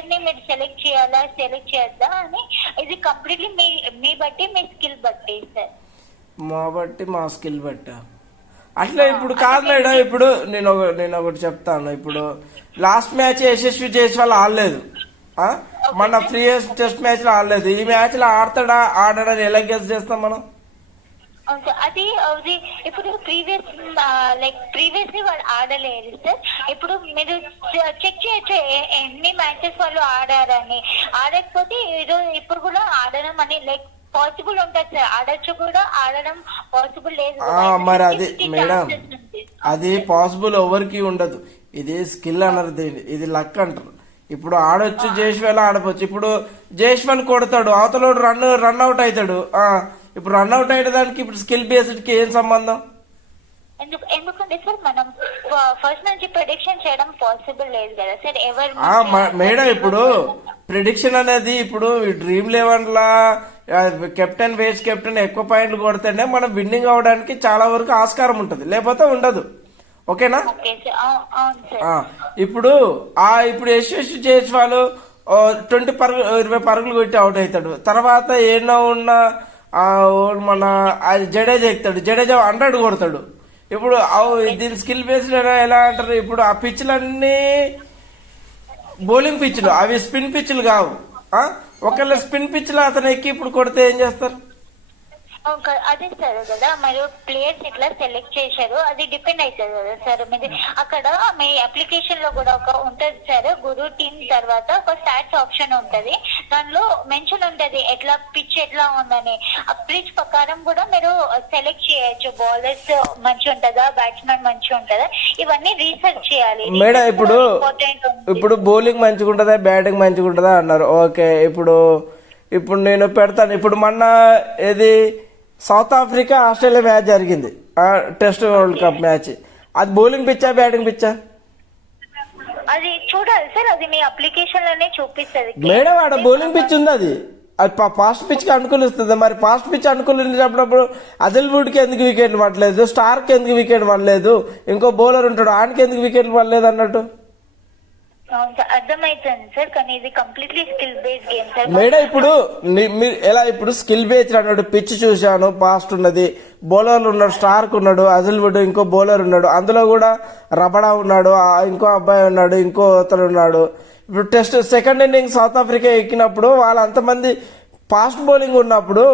Player ని మీరు select చేయాలా సెలెక్ట్ చేయొద్దా అని ఇది కంప్లీట్లీ మీ బట్టి మీ స్కిల్ బట్టి సార్. మా బట్టి మా స్కిల్ బట్టా అట్లా ఇప్పుడు కాదు మేడం. ఇప్పుడు నేను ఒకటి చెప్తాను. ఇప్పుడు లాస్ట్ మ్యాచ్ యశస్వి జైస్వాల్ ఆడలేదు, మన ప్రీవియస్ టెస్ట్ మ్యాచ్ లో ఆడలేదు. ఈ మ్యాచ్ లో ఆడతాడా ఆడని ఎలా గెస్ చేస్తాం మనం? అది అది ఇప్పుడు ప్రీవియస్లీ వాళ్ళు ఆడలేరు సార్. ఇప్పుడు మీరు చెక్ చేయొచ్చు ఎన్ని మ్యాచెస్ వాళ్ళు ఆడారని. ఆడకపోతే ఇప్పుడు కూడా ఆడడం అని పాసిబుల్ ఉంటుంది సార్. ఆడచ్చు కూడా, ఆడడం పాసిబుల్ లేదు. మరి అది మేడం, అది పాసిబుల్ ఎవరికి ఉండదు. ఇది స్కిల్ అన్నారు, ఇది లక్ అంటారు. ఇప్పుడు ఆడొచ్చు, జైస్వాల్ ఆడవచ్చు. ఇప్పుడు జైస్వాల్ కొడతాడు, అవతల రన్ అవుట్ అవుతాడు. ఇప్పుడు రన్ అవుట్ అయ్యే దానికి ఇప్పుడు స్కిల్ బేస్డ్ కి ఏం సంబంధం? ఎందుకంటే సార్ మనం ఫస్ట్ నుంచి ప్రెడిక్షన్ చేయడం పాసిబుల్ లేదు కదా సార్. ఎవరు మేడం ఇప్పుడు ప్రిడిక్షన్ అనేది ఇప్పుడు డ్రీమ్ లెవెన్ లా కెప్టెన్ వైస్ కెప్టెన్ ఎక్కువ పాయింట్లు కొడితేనే మనం విన్నింగ్ అవడానికి చాలా వరకు ఆస్కారం ఉంటుంది, లేకపోతే ఉండదు. ఓకేనా? ఇప్పుడు ఇప్పుడు యశస్వి జైస్వాల్ 20 పరుగులు కొట్టి అవుట్ అవుతాడు. తర్వాత ఏమో ఉన్న మన జడేజా ఎక్కుతాడు, జడేజా 100 కొడతాడు. ఇప్పుడు దీని స్కిల్ బేస్డ్ ఎలా అంటారు? ఇప్పుడు ఆ పిచ్లన్నీ బౌలింగ్ పిచ్లు, అవి స్పిన్ పిచ్లు కావు. ఒకవేళ స్పిన్ పిచ్ లో అతను ఎక్కి ఇప్పుడు కొడితే ఏం చేస్తారు? అదే సార్ కదా, మీరు ప్లేయర్స్ ఎట్లా సెలెక్ట్ చేశారు అది డిపెండ్ అవుతుంది కదా సార్. మీది అక్కడ మీ అప్లికేషన్ లో కూడా ఒక ఉంటది సార్, గురు టీమ్ తర్వాత ఒక స్టాట్స్ ఆప్షన్ ఉంటది. దానిలో మెన్షన్ ఉంటది ఎట్లా పిచ్ ఎట్లా ఉందని. ఆ పిచ్ ప్రకారం కూడా మీరు సెలెక్ట్ చేయొచ్చు. బౌలర్స్ మంచి ఉంటుందా, బ్యాట్స్మెన్ మంచి ఉంటుందా, ఇవన్నీ రీసెర్చ్ చేయాలి మేడం. ఇప్పుడు బౌలింగ్ మంచిగా ఉంటుందా, బ్యాటింగ్ మంచిగా ఉంటుందా అన్నారు. ఓకే, ఇప్పుడు నేను పెడతాను. ఇప్పుడు మొన్న ఏది సౌత్ ఆఫ్రికా ఆస్ట్రేలియా మ్యాచ్ జరిగింది, టెస్ట్ వరల్డ్ కప్ మ్యాచ్. అది బౌలింగ్ పిచ్చా, బ్యాటింగ్ పిచ్చా? అది చూడాలి సార్, అది మీ అప్లికేషన్ లోనే చూపిస్తుంది మేడం. ఆడ బౌలింగ్ పిచ్ ఉంది, అది ఫాస్ట్ పిచ్ కి అనుకూలిస్తుంది. మరి ఫాస్ట్ పిచ్ అనుకూలించినప్పుడు అదిల్వుడ్ కి ఎందుకు వికెట్లు పడలేదు, స్టార్ కి ఎందుకు వికెట్ పడలేదు, ఇంకో బౌలర్ ఉంటాడు ఆయనకి ఎందుకు వికెట్లు పడలేదు అన్నట్టు అర్థమైతుంది సార్. కానీ ఇది completely skill based game sir. Madam ఇప్పుడు మీరు ఎలా ఇప్పుడు స్కిల్ బేస్డ్ అన్నాడు, పిచ్ చూశాను ఫాస్ట్ ఉన్నది, బౌలర్లు ఉన్నాడు, స్టార్క్ ఉన్నాడు, అజిల్వుడ్ ఇంకో బౌలర్ ఉన్నాడు, అందులో కూడా రబడా ఉన్నాడు, ఇంకో అబ్బాయి ఉన్నాడు, ఇంకో అతను ఉన్నాడు. ఇప్పుడు test second inning south Africa ఎక్కినప్పుడు వాళ్ళంతమంది ఫాస్ట్ బౌలింగ్ ఉన్నప్పుడు